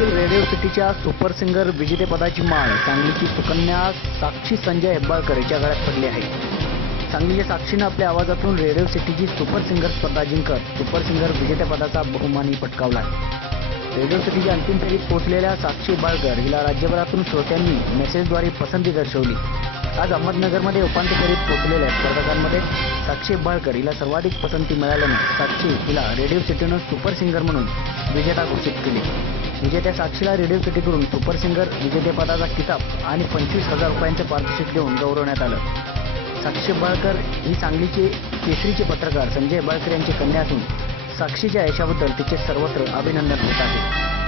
सांगलीतील रेडिओ सिटीच्या super singer विजेतेपदाची माळ सांगलीची सुकन्या साक्षी संजय हेब्बाळकर हिच्या गळ्यात पडली आहे. सांगलीच्या साक्षीनं आपल्या आवाजातून रेडिओ सिटीची सुपर सिंगर स्पर्धा जिंकत सुपर सिंगर विजेतेपदाचा बहुमानही पटकावला. रेडिओ सिटीच्या अंतिम फेरीत पोहोचलेल्या साक्षी हेब्बाळकर हिला राज्यभरातून श्रोत्यांनी मेसेजद्वारे पसंती दर्शवली. आज अहमदनगरमध्ये उपांत्य फेरीत पोहोचलेल्या स्पर्धकांमध्ये साक्षी हेब्बाळकर हिला सर्वाधिक पसंती मिळाल्याने साक्षी हिला रेडिओ सिटीनं सुपर सिंगर म्हणून विजेता घोषित केले. विजेत्या साक्षीला रेडिओ सिटीकडून सुपर सिंगर विजेतेपदाचा किताब आणि 25,000 रुपयांचे पारितोषिक देऊन गौरवण्यात आलं. साक्षी हेब्बाळकर ही सांगलीचे केसरीचे पत्रकार संजय हेब्बाळकर यांची कन्या असून साक्षीच्या यशाबद्दल तिचे सर्वत्र अभिनंदन होत आहे.